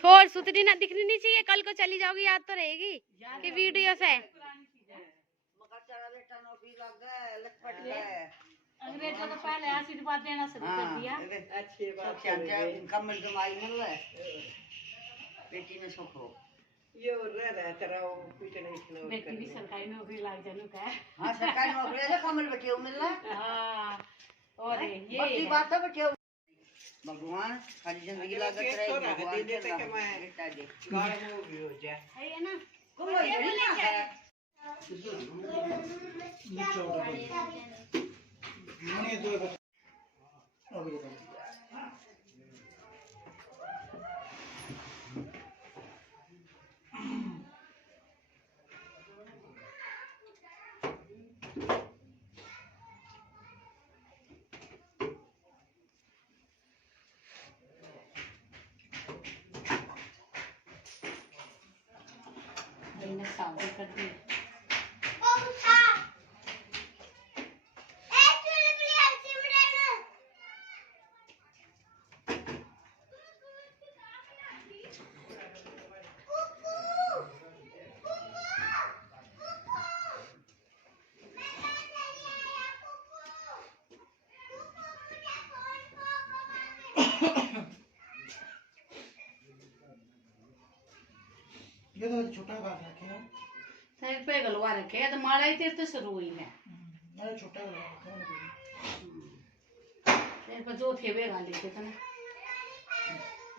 Four सुतरी ना दिखनी नहीं चाहिए, कल को चली जाओगी याद तो रहेगी कि वीडियो से। अंग्रेजों तो पहले आशीर्वाद देना शुरू कर दिया। अच्छी बात है, कमल कमाई मिल रहा है, बेटी में सुख हो। ये रह तेरा कुछ नहीं खिलो, बेटी भी सरकारी नौकरी लग जाने का है। हाँ सरकारी नौकरी है, कमल बेटे मिल रहा है। हाँ और ये बड़ी बात है बेटे, भगवान खाली जिंदगी लागत रहे, भगवान दे तक मैं बेटा दे गाड़ में भी हो जाए है ना। कोई बड़ी ना है मने दो अभी मैंने शादी कर दी। ये तो छोटा बात रखे हो सर पे गलवा रखे तो माला ही तेरे तो शुरू हुई है। अरे छोटा गलवा तेरे पर जो थे वे गाली थे ना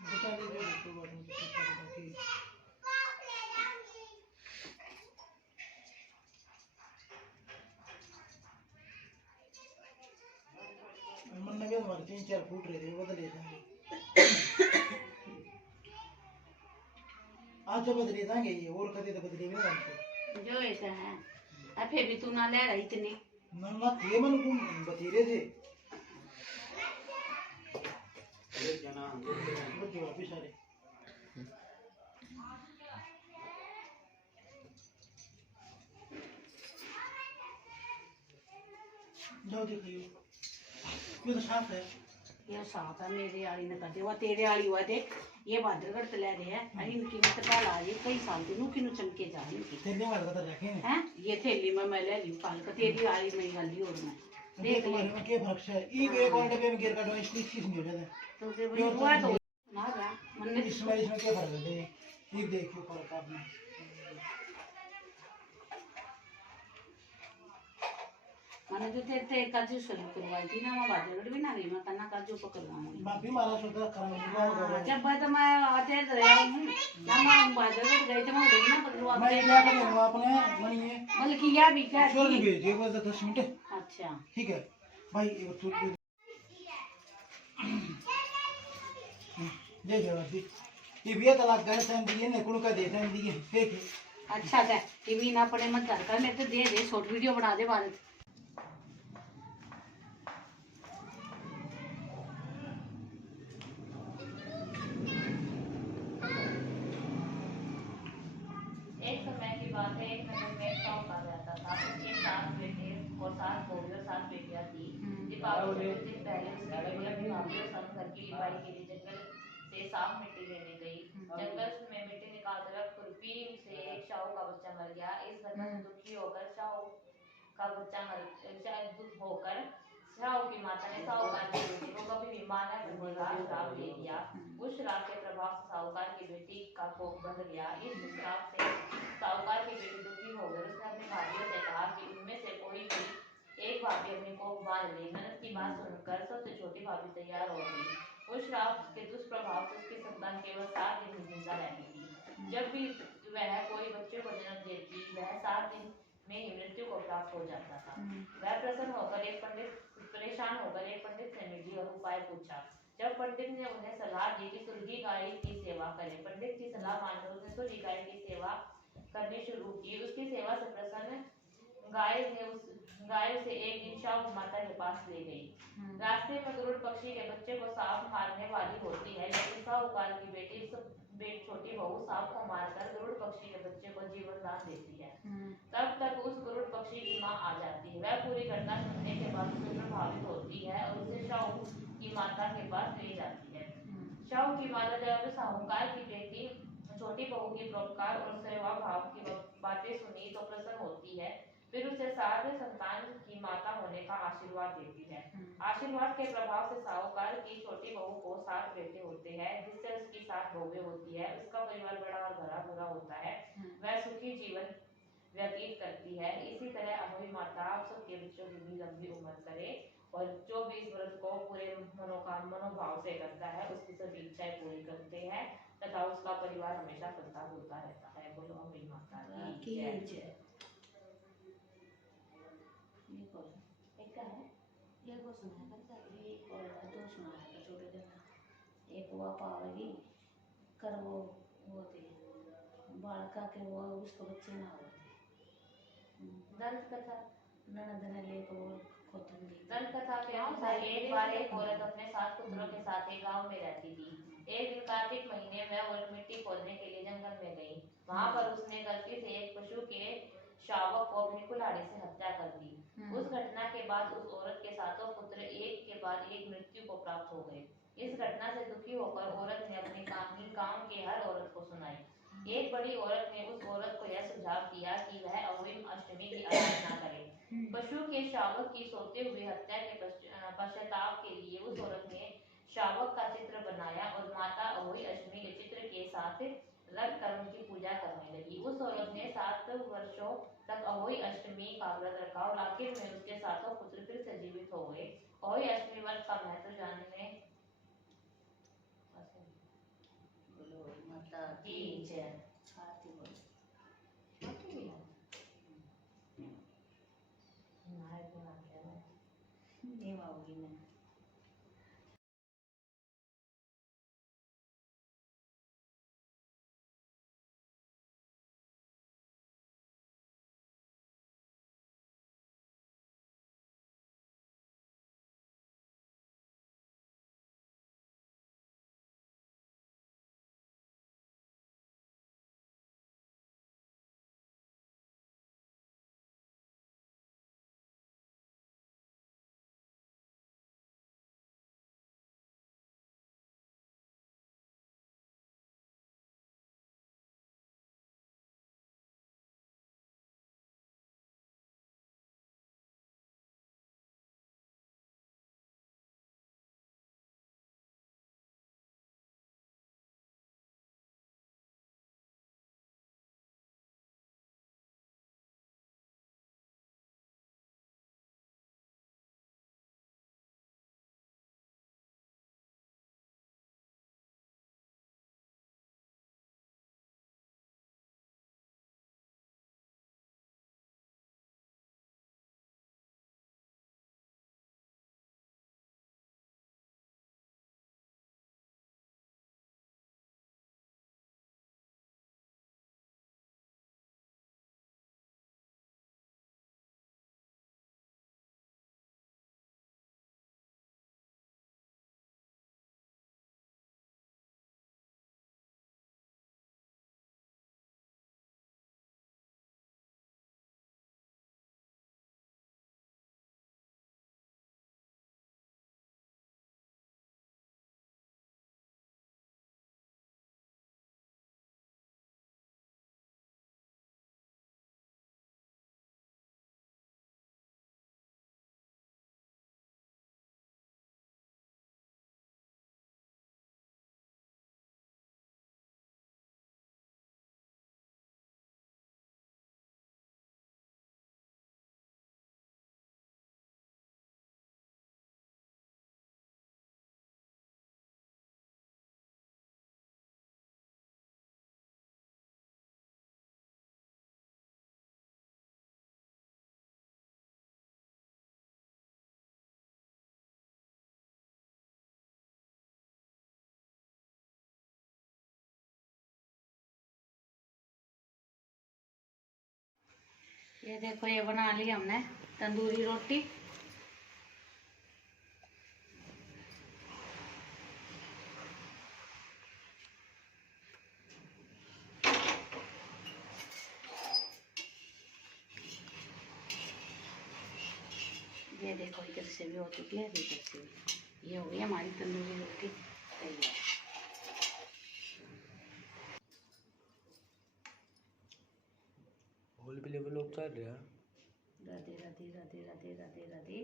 बता दे तो बात नहीं मन लगे हमारे 3-4 फूट रहे थे बदले थे आज तो बदले देंगे ये और कभी तो बदले भी नहीं जो ऐसा है अब फिर भी तू ना ले रही इतनी ना थे मन को बतेरे थे एक जना बच्चे वापस आ रहे जाओ देखिए ये तो साफ है, ये साफ है। मेरे आली ने कर दिया तेरे आली हुआ देख ये बादरगढ़ तो ले रहे हैं इनकी मत काल आ रही कई साल की नुकी नु चमके जा इनकी थैली में लगा रखे हैं ये थैली में मैं ले ली काल का तेरी आली में गली और मैं देख ले में क्या फर्क है ई एक और डब्बे में गिर काटो इसलिए चीज नहीं हो जाता तो से बड़ी हुआ तो ना रहा मन ने इसमें क्या फर्क है ये देखियो फर्क आपने मैंने जो तेरे काजू शुरू करवाई थी ना मैं बादल भी ना गई मैं करना काजू पकड़वाऊंगी मैं भी मारा सोचा कराऊंगा जब बात मैं आते रहा हूं ना मैं बादल गई तो मैं ना पकड़वा मैं क्या करूंगा अपने मनी है बल्कि या भी क्या छोड़ दे भेजिए बस 10 मिनट अच्छा ठीक है भाई तू दे दे बाजी ये भी तलाक गए थे दिए ने कुण का दे थे दिए ठीक अच्छा है टीवी ना पड़े मत कर मैं तो दे शॉर्ट वीडियो बना दे भारत एक समय की बात है एक नगर में एक साहूकार रहता था उसके 7 बेटे और 7 बहू और 7 बेटियां थी। दीपावली के दिन पहले उसकी बेटी अपनी भाभी और सब घर की लिपाई के लिए जंगल से साफ मिट्टी लेने गई। जंगल में मिट्टी निकालते वक्त खुरपी से एक शाहू का बच्चा मर गया। इस घटना से दुखी होकर शाहू की माता ने साहूकार की बेटी को कभी भी माना बनने का श्राप दे दिया। उस श्राप के प्रभाव से साहूकार की बेटी का कोख बंध गया। इस श्राप से साहूकार की बेटी दुखी हो गई। उसने अपनी भाभियों से कहा कि उनमें से कोई भी एक भाभी अपने कोख बांध ले। ननद की बात सुनकर सबसे छोटी भाभी तैयार हो गई। उस श्राप के दुष्प्रभाव से उसकी संतान केवल 7 दिन ही जिंदा रहती। जब भी वह कोई बच्चे को जन्म देती वह 7 दिन में ही मृत्यु को प्राप्त हो जाता था। वह परेशान होकर एक पंडित से मिली और उपाय पूछा। जब पंडित ने उन्हें सलाह दी कि सुरगी गाय की सेवा करें। पंडित की सलाह मानकर उसने सुरगी गाय की सेवा करनी शुरू की। उसकी सेवा से प्रसन्न गाय उसे एक दिन शाहू माता के पास ले गई। रास्ते में गरुड़ पक्षी के बच्चे को सांप मारने वाली होती है, लेकिन साहूकार की बेटी छोटी बहू सांप को मारकर गरुड़ पक्षी के बच्चे को जीवन दान देती है। तब तक उस गरुड़ पक्षी की माँ आ जाती है। वह पूरी घटना सुनने के बाद उसे प्रभावित होती है और उसे शाहू की माता के पास ले जाती है। माता जब साहूकार की बेटी छोटी बहू की परोपकार और सेवा भाव की बातें सुनी तो प्रसन्न होती है। फिर उसे सारे संतान की माता होने का आशीर्वाद देती है। आशीर्वाद के प्रभाव से साहूकार की छोटी बहू को 7 बेटे होते हैं, जिससे उसकी 7 बहुएं होती है। उसका परिवार बड़ा और भरा पूरा होता है। वह सुखी जीवन व्यतीत करती है। इसी तरह अहोई माता आप सबके बच्चों की भी लंबी उम्र करे और जो भी इस व्रत को पूरे मनोभाव से करता है उसकी सभी इच्छाएं पूरी करते हैं तथा उसका परिवार हमेशा फलता फूलता रहता है। बोलो अहोई माता की जय। एक क्या है? एक को सुनाया करता है, एक और दो सुनाया कर छोटे देना। एक वो पावेगी कर वो थे बालका के वो उसको बच्चे ना होते। दंत कथा ननद ने ले को खोतन दी। दंत कथा के अनुसार एक बार एक औरत अपने 7 पुत्रों के साथ एक गांव में रहती थी। एक दिन कार्तिक महीने में औरत मिट्टी खोदने के लिए जंगल में गई। वहां पर उसने गलती से एक पशु के शावक को अपनी कुल्हाड़ी से हत्या कर दी। उस घटना के बाद उस औरत के 7 पुत्र एक के बाद एक मृत्यु को प्राप्त हो गए। इस घटना से दुखी होकर औरत ने अपनी कहानी गांव के हर औरत को सुनाई। एक बड़ी औरत ने उस औरत को यह सुझाव दिया कि वह अहोई अष्टमी की आराधना करे। पशु के शावक की सोते हुए हत्या के पश्चाताप के लिए उस औरत ने शावक का चित्र बनाया और माता अहोई अष्टमी के चित्र के साथ रख कर उनकी पूजा करने लगी। उस औरत ने 7 वर्षों तक अहोई अष्टमी का व्रत रखा और आखिर में उसके 7 पुत्र फिर से जीवित हो गए। अहोई अष्टमी व्रत का महत्व जानने बोलो माता की जय। आरती बोलो। देवा होगी मैं ये देखो ये बना ली हमने तंदूरी रोटी। ये देखो इधर से भी हो चुकी है, इधर से भी। ये हो गई हमारी तंदूरी रोटी तैयार। बोल भी लेवल लोग चल रहा। राधे राधे राधे राधे राधे राधे।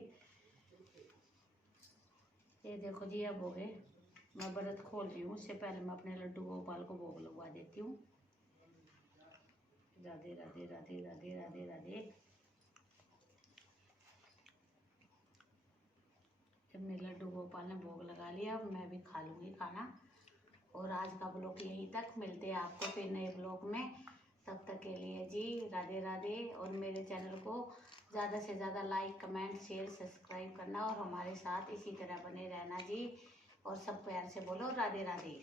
ये देखो जी अब हो गए, मैं व्रत खोल रही हूँ। उससे पहले मैं अपने लड्डू गोपाल को भोग लगवा देती हूँ। राधे राधे राधे राधे राधे राधे। अपने लड्डू गोपाल ने भोग लगा लिया, अब मैं भी खा लूँगी खाना। और आज का ब्लॉग यहीं तक, मिलते हैं आपको फिर नए ब्लॉग में। तब तक के लिए जी राधे राधे। और मेरे चैनल को ज़्यादा से ज़्यादा लाइक कमेंट शेयर सब्सक्राइब करना और हमारे साथ इसी तरह बने रहना जी। और सब प्यार से बोलो राधे राधे।